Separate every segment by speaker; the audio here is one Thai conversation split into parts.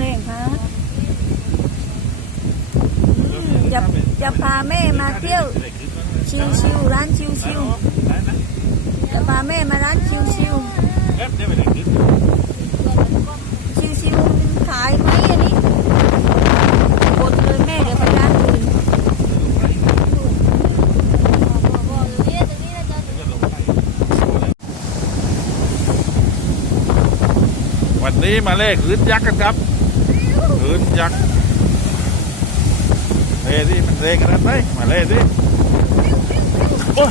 Speaker 1: แรงค่ะจะจะพาแม่มาเที่ยว ชิวๆร้านชิวๆจะพาแม่มาร้านชิวๆชิวๆขายไหมอันนี้กดเลยแม่เดี๋ยวไปร้านอื่น
Speaker 2: วันนี้มาเล่ขืนยักษ์กันครับืนยักษ์เล่ดิมันเล่กันนะไปมาเล่ดิโอ้ย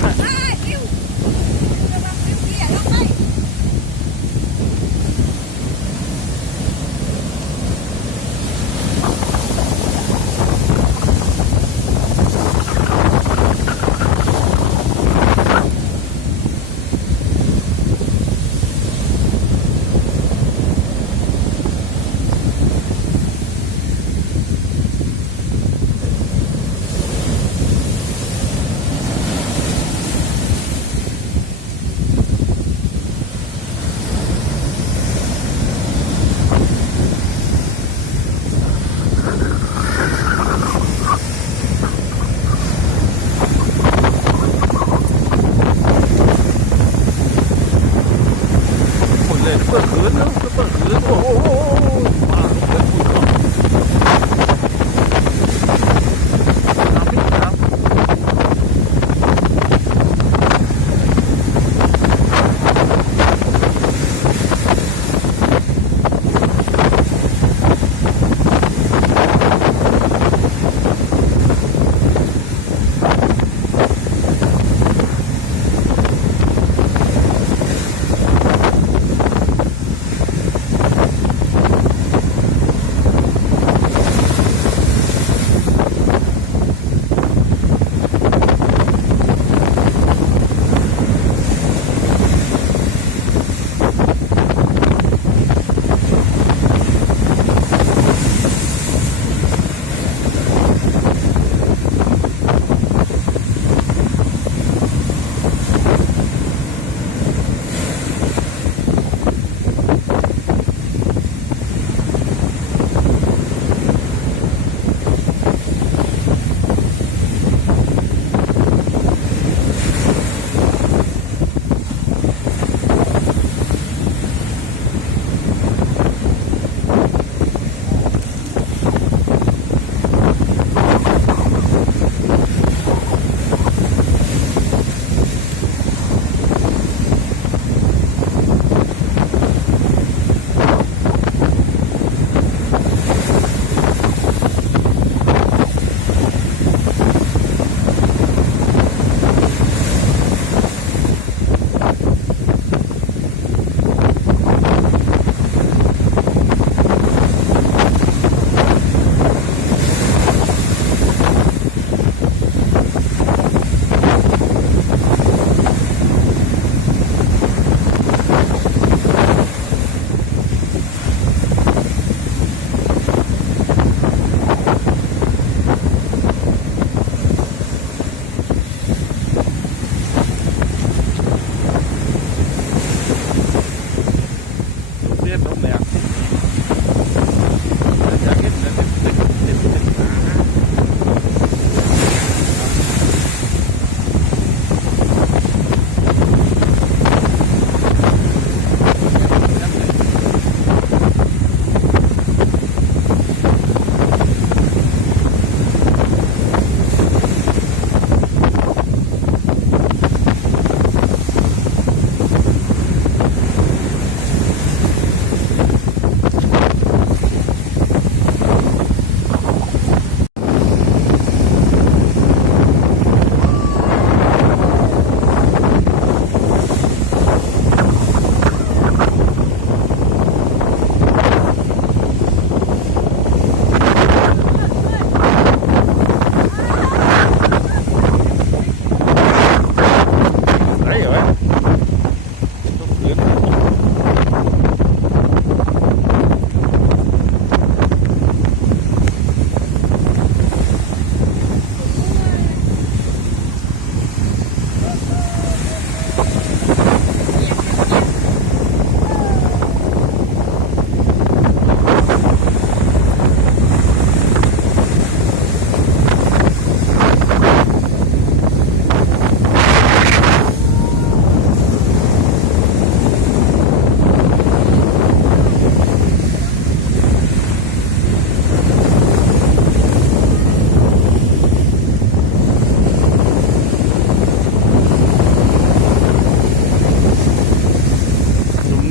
Speaker 2: คนเล่นเปิดขื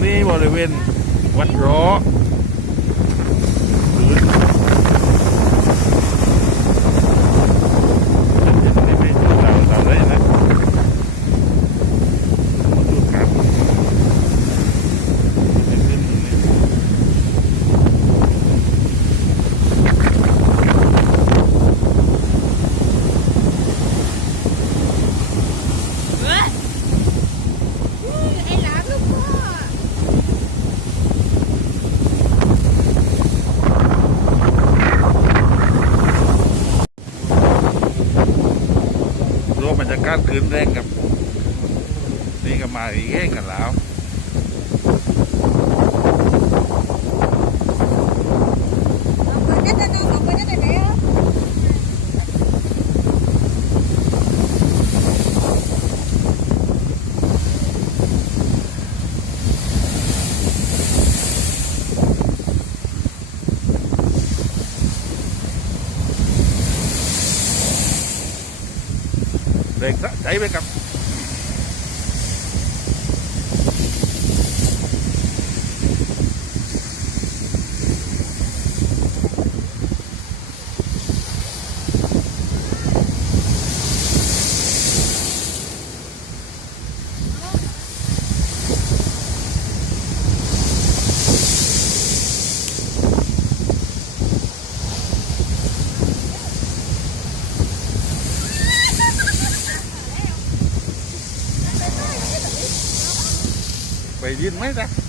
Speaker 2: นี้บริเวณวัดร้อ
Speaker 3: กา
Speaker 2: รคืนแรงกับนี่ก็มาอีกเองกันแล้ว เร่ง ยินไหมจ๊ะ